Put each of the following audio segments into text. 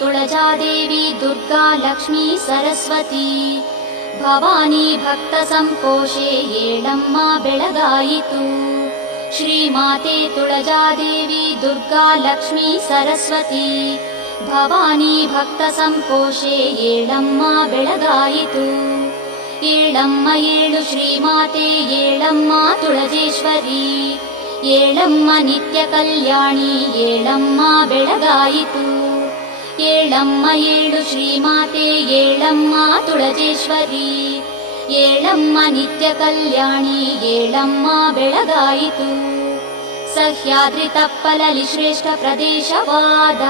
ತುಳಜಾದೇವಿ ದುರ್ಗಾ ಲಕ್ಷ್ಮೀ ಸರಸ್ವತಿ ಭವಾನಿ ಭಕ್ತ ಸಂಪೋಷೆ ಏಳಮ್ಮ ಬೆಳಗಾಯಿತು. ಶ್ರೀಮಾತೆ ತುಳಜಾದೇವಿ ದುರ್ಗಾ ಲಕ್ಷ್ಮೀ ಸರಸ್ವತಿ ಭವಾನಿ ಭಕ್ತ ಸಂಪೋಷೆ ಏಳಮ್ಮ ಬೆಳಗಾಯಿತು. ಏಳಮ್ಮ ಏಳು ಶ್ರೀಮಾತೆ ಏಳಮ್ಮ ತುಳಜೇಶ್ವರಿ ಏಳಮ್ಮ ನಿತ್ಯ ಕಲ್ಯಾಣಿ ಏಳಮ್ಮ ಬೆಳಗಾಯಿತು. ಏಳಮ್ಮ ಏಳು ಶ್ರೀಮಾತೆ ಏಳಮ್ಮ ತುಳಜೇಶ್ವರಿ ಏಳಮ್ಮ ನಿತ್ಯ ಕಲ್ಯಾಣಿ ಏಳಮ್ಮ ಬೆಳಗಾಯಿತು. ಸಹ್ಯಾದ್ರಿ ತಪ್ಪಲಲಿ ಶ್ರೇಷ್ಠ ಪ್ರದೇಶವಾದ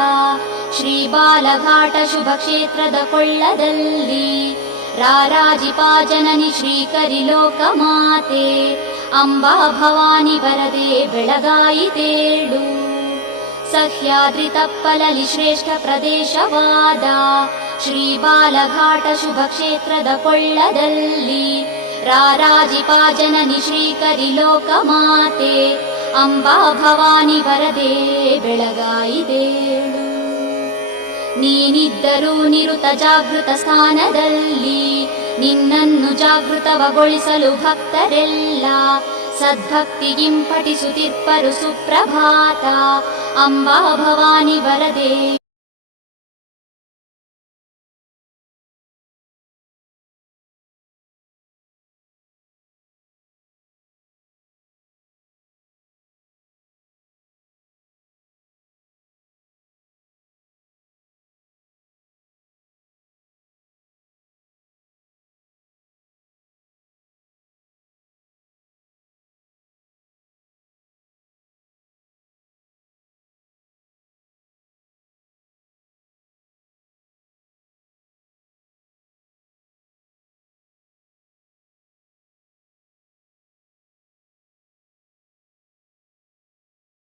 ಶ್ರೀ ಬಾಲಘಾಟ ಶುಭ ಕ್ಷೇತ್ರದ ಕೊಳ್ಳದಲ್ಲಿ ರಾರಾಜಿಪಾ ಜನನಿ ಶ್ರೀಕರಿ ಲೋಕಮಾತೆ ಅಂಬಾ ಭವಾನಿ ವರದೆ ಬೆಳಗಾಯಿತೇಳು. ಸಹ್ಯಾದ್ರಿ ತಪ್ಪಲಲಿ ಶ್ರೇಷ್ಠ ಪ್ರದೇಶವಾದ ಶ್ರೀ ಬಾಲಘಾಟ ಶುಭ ಕ್ಷೇತ್ರದ ಕೊಳ್ಳದಲ್ಲಿ ರಾರಾಜಿಪಾ ಜನನಿ ಶ್ರೀಕರಿ ಲೋಕಮಾತೆ ಅಂಬಾ ಭವಾನಿ ವರದೆ ಬೆಳಗಾಯಿತೇಳು. ನೀನಿದ್ದರೂ ನಿರುತ ಜಾಗೃತ ಸ್ಥಾನದಲ್ಲಿ ನಿನ್ನನ್ನು ಜಾಗೃತವಗೊಳಿಸಲು ಭಕ್ತರೆಲ್ಲ ಸದ್ಭಕ್ತಿಗಿಂಪಠಿಸುತ್ತಿಪ್ಪರು ಸುಪ್ರಭಾತ ಅಂಬಾ ಭವಾನಿ ವರದೆ